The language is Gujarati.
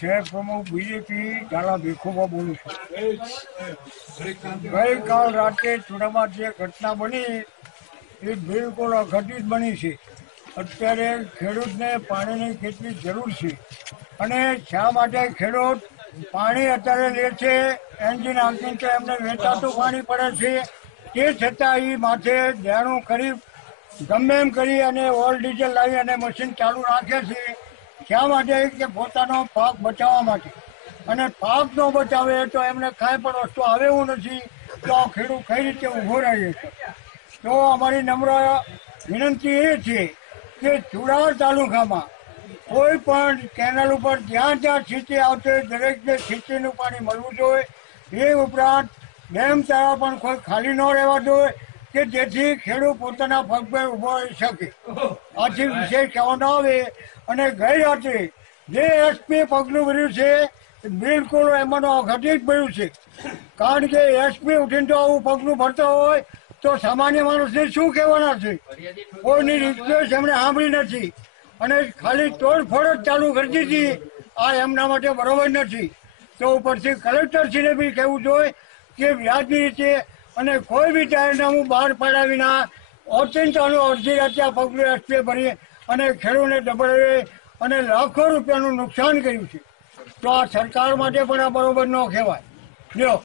શહેર પ્રમુખ બીજેપી ઝાલા ભીખુભા બોલું છું. ગઈકાલ રાતે ચૂડામાં જે ઘટના બની એ બિલકુલ અઘટિત બની છે. અત્યારે ખેડૂતને પાણીની કેટલી જરૂર છે અને શા માટે ખેડૂત પાણી અત્યારે લે છે, એન્જિન આંકીને તો એમને વેચાતું પાણી પડે છે, તે છતાં એ માથે દેણું કરી ગમે એમ કરી અને ઓઇલ ડીઝલ લાવી અને મશીન ચાલુ રાખે છે. શા માટે કે પોતાનો પાક બચાવવા માટે. અને પાક ન બચાવે તો એમને કાંઈ પણ વસ્તુ આવે એવું નથી, તો આ ખેડૂત કઈ રીતે ઊભો રહે છે. તો અમારી નમ્ર વિનંતી એ છે કે ચુડાસમા તાલુકામાં કોઈ પણ કેનાલ ઉપર જ્યાં જ્યાં સિંચાઈ આવશે દરેકને સિંચાઈનું પાણી મળવું જોઈએ. એ ઉપરાંત ડેમ તળાવ પણ કોઈ ખાલી ન રહેવા જોઈએ કે જેથી ખેડૂત પોતાના પગ પર ઊભો રહી શકે. આથી વિશેષ કહેવા ન આવે. અને ગઈ રાત્રે જે એસપી પગલું ભર્યું છે બિલકુલ એમાંનો અઘટિત ભર્યું છે. કારણ કે એસપી ઉઠીને તો આવું પગલું ભરતો હોય તો સામાન્ય માણસને શું કહેવાના છે. કોઈની રિક્વેસ્ટ એમણે સાંભળી નથી અને ખાલી તોડફોડ જ ચાલુ કરી દીધી. આ એમના માટે બરોબર નથી. તો ઉપરથી કલેક્ટરશ્રીને બી કહેવું જોઈએ કે વ્યાજબી રીતે અને કોઈ બી જાહેરનામું બહાર પાડ્યા વિના ઓચિંતાનું અડધી રાતે પગલું એસપીએ ભરી અને ખેડૂતને દબાવે અને લાખો રૂપિયાનું નુકસાન કર્યું છે. તો આ સરકાર માટે પણ આ બરોબર ન કહેવાય. લ્યો